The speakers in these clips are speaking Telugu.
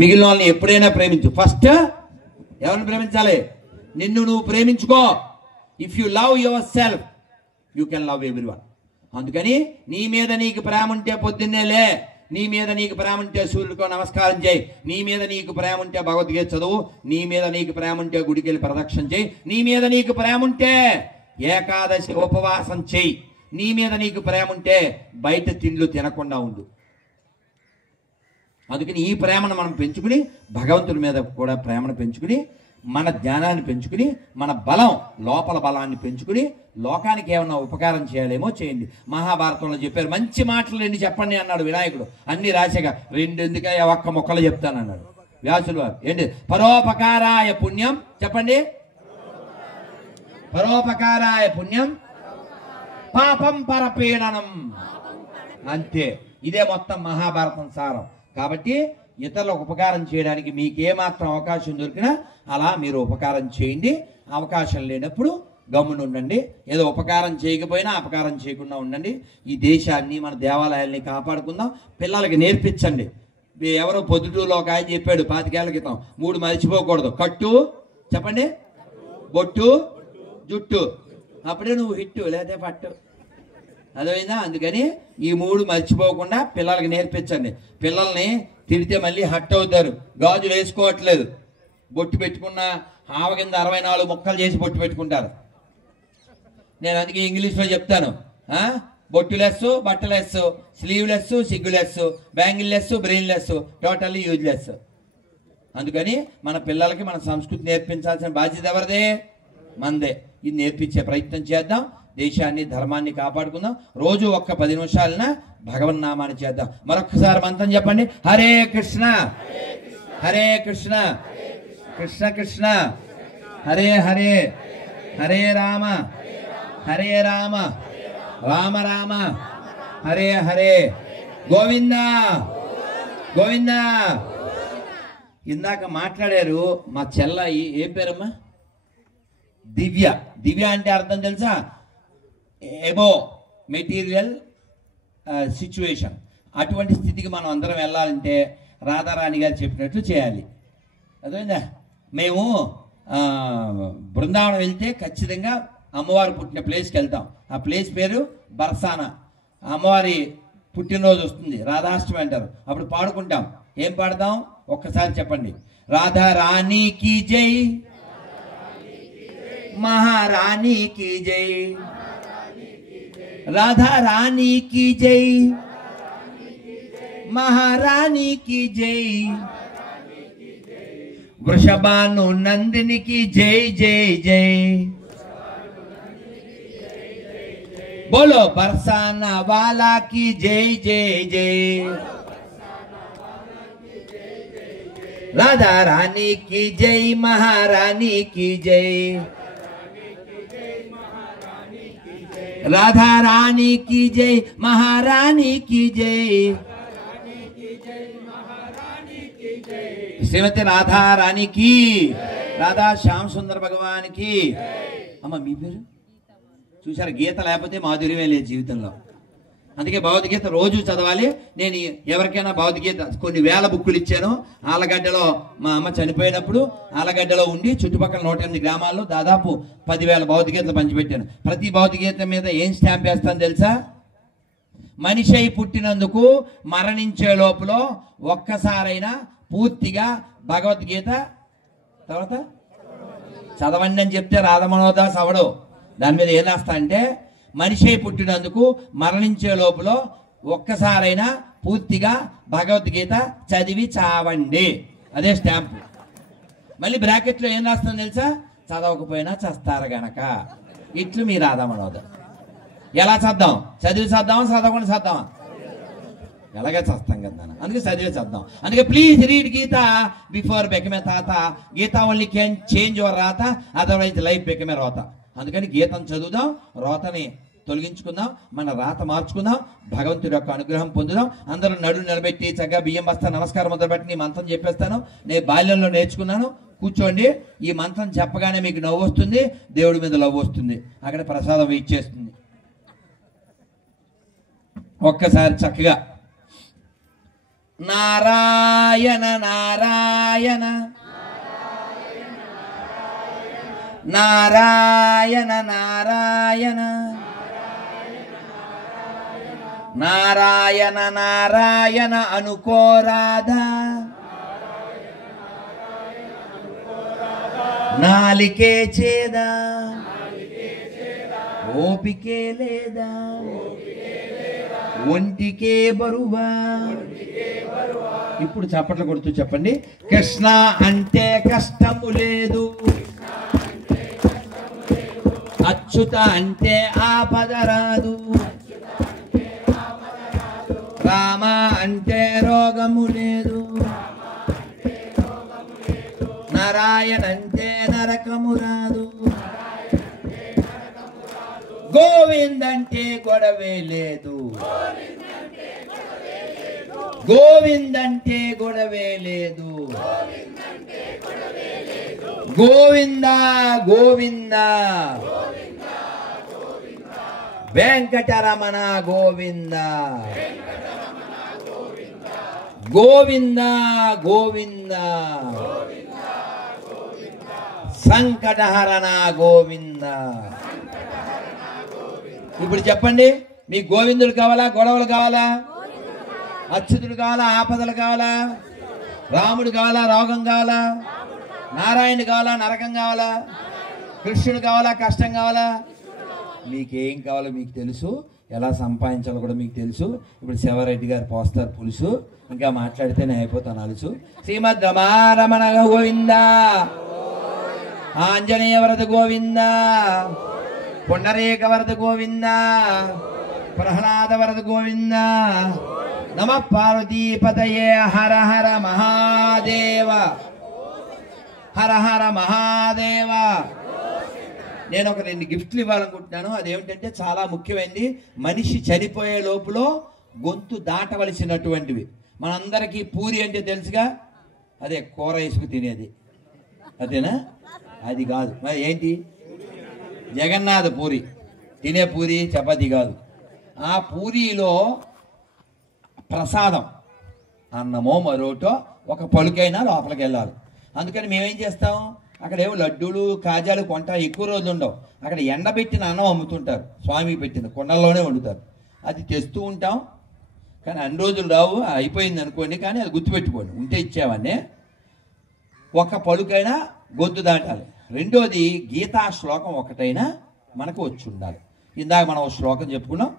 మిగిలిన వాళ్ళని ఎప్పుడైనా ప్రేమించు. ఫస్ట్ ఎవరిని ప్రేమించాలి? నిన్ను నువ్వు ప్రేమించుకో. If you love yourself you can love everyone. అందుకని నీ మీద నీకు ప్రేమ ఉంటే పొద్దున్నే లే, నీ మీద నీకు ప్రేమ ఉంటే సూర్యుడికో నమస్కారం చేయి, నీ మీద నీకు ప్రేమ ఉంటే భగవద్గీత చదువు, నీ మీద నీకు ప్రేమ ఉంటే గుడికి వెళ్ళి ప్రదక్షిణ చేయి, నీ మీద నీకు ప్రేమ ఉంటే ఏకాదశి ఉపవాసం చేయి, నీ మీద నీకు ప్రేమ ఉంటే బయట తిండ్లు తినకుండా ఉండు. అందుకని ఈ ప్రేమను మనం పెంచుకుని భగవంతుడి మీద కూడా ప్రేమను పెంచుకుని మన జ్ఞానాన్ని పెంచుకుని మన బలం లోపల బలాన్ని పెంచుకుని లోకానికి ఏమన్నా ఉపకారం చేయాలేమో చేయండి. మహాభారతంలో చెప్పారు, మంచి మాటలు 2 చెప్పండి అన్నాడు వినాయకుడు. అన్ని రాశాక 2 ఎందుకయ్యా ఒక్క మొక్కలు చెప్తానన్నాడు వ్యాసులు వారు. ఏంటి? పరోపకారాయ పుణ్యం చెప్పండి. పరోపకారాయ పుణ్యం పాపం పరపీడనం. అంతే, ఇదే మొత్తం మహాభారతం సారం. కాబట్టి ఇతరులకు ఉపకారం చేయడానికి మీకేమాత్రం అవకాశం దొరికినా అలా మీరు ఉపకారం చేయండి. అవకాశం లేనప్పుడు గమ్మున ఉండండి. ఏదో ఉపకారం చేయకపోయినా అపకారం చేయకుండా ఉండండి. ఈ దేశాన్ని మన దేవాలయాల్ని కాపాడుకుందాం. పిల్లలకి నేర్పించండి. ఎవరో పొద్దుటూలో ఒక ఆయన చెప్పాడు 25 ఏళ్ల క్రితం, 3 మర్చిపోకూడదు. కట్టు చెప్పండి, బొట్టు, జుట్టు, అప్పుడే నువ్వు హిట్టు, లేకపోతే పట్టు. అదేవిధంగా అందుకని ఈ 3 మర్చిపోకుండా పిల్లలకి నేర్పించండి. పిల్లల్ని తిడితే మళ్ళీ హట్ అవుతారు. గాజులు వేసుకోవట్లేదు, బొట్టు పెట్టుకున్న ఆవ కింద 64 ముక్కలు చేసి బొట్టు పెట్టుకుంటారు. నేను అందుకే ఇంగ్లీష్లో చెప్తాను, బొట్టు లెస్, బట్ట లెస్, స్లీవ్ లెస్, సిగ్గు less, bangle less, brain less, totally useless. అందుకని మన పిల్లలకి మన సంస్కృతి నేర్పించాల్సిన బాధ్యత ఎవరిదే? మనదే. ఇది నేర్పించే ప్రయత్నం చేద్దాం. దేశాన్ని ధర్మాన్ని కాపాడుకుందాం. రోజు ఒక్క 10 నిమిషాలన భగవన్నామాన్ని చేద్దాం. మరొకసారి మంత్రం చెప్పండి. హరే కృష్ణ హరే కృష్ణ కృష్ణ కృష్ణ హరే హరే హరే రామ హరే రామ రామ రామ హరే హరే గోవింద గోవింద. ఇందాక మాట్లాడారు మా చెల్ల, ఏం పేరమ్మా? దివ్య. దివ్య అంటే అర్థం తెలుసా? Above material situation. అటువంటి స్థితికి మనం అందరం వెళ్ళాలంటే రాధారాణి గారు చెప్పినట్లు చేయాలి. అదేందా, మేము బృందావనం వెళ్తే ఖచ్చితంగా అమ్మవారు పుట్టిన ప్లేస్కి వెళ్తాం. ఆ ప్లేస్ పేరు బర్సానా. అమ్మవారి పుట్టినరోజు వస్తుంది, రాధాష్టమి అంటారు. అప్పుడు పాడుకుంటాం. ఏం పాడతాం? ఒక్కసారి చెప్పండి. రాధారాణి కీ జై, महारानी की जय, राधा रानी की जय, महारानी की जय, वृषभानु नंदिनी की जय जय जय, बोलो बरसाना वाला की जय जय जय, राधा रानी की जय, महारानी की जय, राधा रानी की जय, महारानी की जय, श्रीमती राधा रानी की, राधा श्याम सुंदर भगवान की. అమ్మ మీ పేరు చూసారా? గీత లేకపోతే మాధుర్యమే లేదు జీవితంలో. అందుకే భగవద్గీత రోజు చదవాలి. నేను ఎవరికైనా భగవద్గీత కొన్ని వేల బుక్కులు ఇచ్చాను. ఆలగడ్డలో మా అమ్మ చనిపోయినప్పుడు ఆలగడ్డలో ఉండి చుట్టుపక్కల 108 గ్రామాల్లో దాదాపు 10,000 భగవద్గీతలు పంచిపెట్టాను. ప్రతి భగవద్గీత మీద ఏం స్టాంప్ వేస్తాను తెలుసా? మనిషి అయి పుట్టినందుకు మరణించే లోపల ఒక్కసారైనా పూర్తిగా భగవద్గీత తర్వాత చదవండి అని చెప్తే రాధమనోదాస్ అవడు. దాని మీద ఏం రాస్తా అంటే, మనిషి పుట్టినందుకు మరణించే లోపల ఒక్కసారైనా పూర్తిగా భగవద్గీత చదివి చావండి. అదే స్టాంపు. మళ్ళీ బ్రాకెట్లో ఏం రాస్తాను తెలుసా? చదవకపోయినా చస్తారు గనక. ఇట్లు మీ రాధామనోదం. ఎలా చద్దాం? చదివి చద్దామా, చదవకుండా చద్దామా? ఎలాగే చస్తాం కదా, అందుకే చదివే చద్దాం. అందుకే please read Gita before become తాత. Gita only can change your రాత, అదర్వైజ్ లైఫ్ బెకమే రోత. అందుకని గీతను చదువుదాం, రోతని తొలగించుకుందాం, మన రాత మార్చుకుందాం, భగవంతుడి యొక్క అనుగ్రహం పొందుదాం. అందరూ నడు నిలబెట్టి చక్కగా బియ్యం బస్తా నమస్కారం మొదలుపెట్టి నీ మంత్రం చెప్పేస్తాను. నేను బాల్యంలో నేర్చుకున్నాను. కూర్చోండి. ఈ మంత్రం చెప్పగానే మీకు నవ్వు వస్తుంది, దేవుడి మీద లవ్ వస్తుంది. అక్కడ ప్రసాదం ఇచ్చేస్తుంది. ఒక్కసారి చక్కగా నారాయణ నారాయణ నారాయణ నారాయణ నారాయణ నారాయణ అనుకోరాధా నాలికే చేదా ఓపికే లేదా ఒంటికే బరువా. ఇప్పుడు చప్పట్లు కొడుతూ చెప్పండి. కృష్ణ అంటే కష్టము లేదు, అచ్యుత అంటే ఆపద రాదు, రామ అంటే రోగము లేదు, నారాయణ అంటే నరకము రాదు, గోవింద్ అంటే గొడవే లేదు, గోవింద్ అంటే గొడవే లేదు, గోవింద గోవింద వెంకటరమణ గోవింద గోవింద గోవింద సంకటహరణ గోవింద. ఇప్పుడు చెప్పండి, మీ గోవిందుడు కావాలా, గొడవలు కావాలా, అచ్యుతుడు కావాలా, ఆపదలు కావాలా, రాముడు కావాలా, రోగం కావాలా, నారాయణ కావాలా, నరకం కావాలా, కృష్ణుడు కావాలా, కష్టం కావాలా? మీకేం కావాలో మీకు తెలుసు, ఎలా సంపాదించాలో కూడా మీకు తెలుసు. ఇప్పుడు శివారెడ్డి గారు పోస్తారు పులుసు, ఇంకా మాట్లాడితేనే అయిపోతాను అలుసు. శ్రీమద్ రమారమణ గోవింద, ఆంజనేయ వరద గోవింద, పుండరీక వరద గోవింద, ప్రహ్లాద వరద గోవింద. నమ పార్వతీపతయే. హర హర మహాదేవ, హర హర మహాదేవ. నేను ఒక 2 గిఫ్ట్లు ఇవ్వాలనుకుంటున్నాను. అదేమిటంటే చాలా ముఖ్యమైనది. మనిషి చనిపోయే లోపల గొంతు దాటవలసినటువంటివి. మనందరికీ పూరి అంటే తెలుసుగా, అదే కూర వేసుకు తినేది, అదేనా? అది కాదు, మరి ఏంటి? జగన్నాథ పూరి, తినే పూరి, చపాతీ కాదు. ఆ పూరిలో ప్రసాదం, అన్నమో మరోటో ఒక పలుకైనా లోపలికి వెళ్ళాలి. అందుకని మేమేం చేస్తాం, అక్కడ ఏమో లడ్డూలు కాజాలు కొంట ఎక్కువ రోజులు ఉండవు. అక్కడ ఎండబెట్టిన అన్నం అమ్ముతుంటారు, స్వామికి పెట్టిన కుండల్లోనే వండుతారు. అది తెస్తూ ఉంటాం, కానీ అన్ని రోజులు రావు, అయిపోయింది అనుకోండి. కానీ అది గుర్తుపెట్టుకోండి, ఉంటే ఇచ్చేవాడిని. ఒక పలుకైనా గొంతు దాటాలి. రెండోది, గీతా శ్లోకం ఒకటైనా మనకు వచ్చి ఉండాలి. ఇందాక మనం శ్లోకం చెప్పుకున్నాం,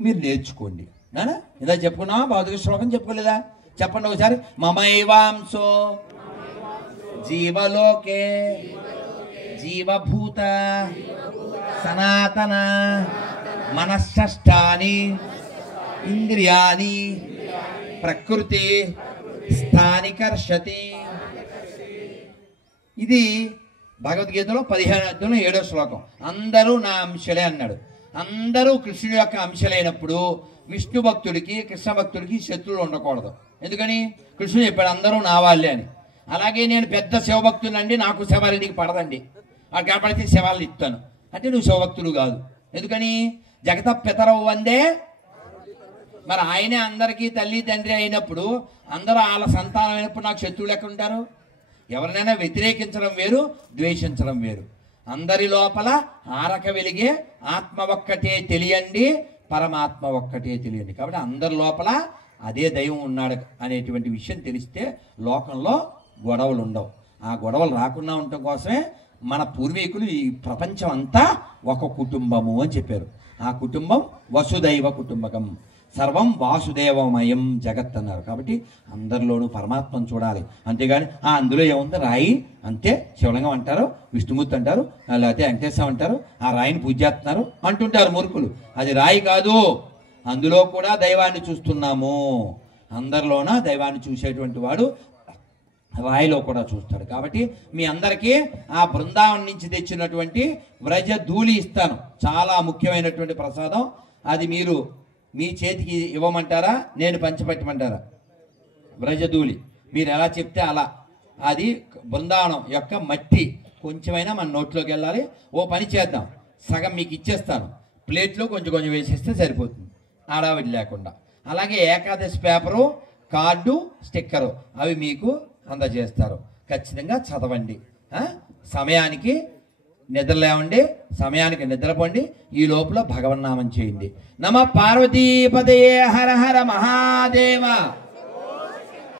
మీరు నేర్చుకోండి. నానా ఇందాక చెప్పుకున్నావా? భౌతిక శ్లోకం చెప్పుకోలేదా? చెప్పండి ఒకసారి. మమైవాంసో జీవలోకే జీవభూత సనాతన మనశ్షష్టాని ఇంద్రియాని ప్రకృతి స్థానికర్షతి. ఇది భగవద్గీతలో 15వ అధ్యాయంలో 7వ శ్లోకం. అందరూ నా అంశలే అన్నాడు. అందరూ కృష్ణుడి యొక్క అంశలైనప్పుడు విష్ణు భక్తుడికి, కృష్ణ భక్తుడికి శత్రువులు ఉండకూడదు. ఎందుకని? కృష్ణుడు చెప్పాడు అందరూ నా వాళ్ళే అని. అలాగే నేను పెద్ద శివభక్తులండి, నాకు శివారెడ్డికి పడదండి, వాడు కనపడితే శివాలు ఇస్తాను అంటే నువ్వు శివభక్తుడు కాదు. ఎందుకని? జగత పితరవు వందే. మరి ఆయనే అందరికీ తల్లి తండ్రి అయినప్పుడు, అందరూ వాళ్ళ సంతానం అయినప్పుడు నాకు శత్రువులు ఎక్కడ ఉంటారు? ఎవరినైనా వ్యతిరేకించడం వేరు, ద్వేషించడం వేరు. అందరి లోపల ఆరక వెలిగే ఆత్మ ఒక్కటే తెలియండి, పరమాత్మ ఒక్కటే తెలియండి. కాబట్టి అందరి లోపల అదే దైవం ఉన్నాడు అనేటువంటి విషయం తెలిస్తే లోకంలో గొడవలు ఉండవు. ఆ గొడవలు రాకుండా ఉండటం కోసమే మన పూర్వీకులు ఈ ప్రపంచం అంతా ఒక కుటుంబము అని చెప్పారు. ఆ కుటుంబం వసుదైవ కుటుంబకం, సర్వం వాసుదేవమయం జగత్ అన్నారు. కాబట్టి అందరిలోనూ పరమాత్మను చూడాలి. అంతేగాని అందులో ఏముంది రాయి అంతే, శివలింగం అంటారు, విష్ణుమూర్తి అంటారు, లేకపోతే వెంకటేశ్వరం అంటారు, ఆ రాయిని పూజ చేస్తున్నారు అంటుంటారు మూర్ఖులు. అది రాయి కాదు, అందులో కూడా దైవాన్ని చూస్తున్నాము. అందరిలోన దైవాన్ని చూసేటువంటి వాడు రాయిలో కూడా చూస్తాడు. కాబట్టి మీ అందరికీ ఆ బృందావనం నుంచి తెచ్చినటువంటి వ్రజ ధూళి ఇస్తాను, చాలా ముఖ్యమైనటువంటి ప్రసాదం. అది మీరు మీ చేతికి ఇవ్వమంటారా, నేను పంచిపెట్టమంటారా? వ్రజధూళి మీరు ఎలా చెప్తే అలా. అది బృందావనం యొక్క మట్టి కొంచెమైనా మన నోట్లోకి వెళ్ళాలి. ఓ పని చేద్దాం, సగం మీకు ఇచ్చేస్తాను, ప్లేట్లో కొంచెం కొంచెం వేసేస్తే సరిపోతుంది, ఆడావిడి లేకుండా. అలాగే ఏకాదశి పేపరు కార్డు, స్టిక్కరు అవి మీకు అందజేస్తారు. ఖచ్చితంగా చదవండి. సమయానికి నిద్రలేవండి, సమయానికి నిద్రపోండి. ఈ లోపల భగవన్నామం చేయండి. నమ పార్వతీపదయే హర హర మహాదేవ.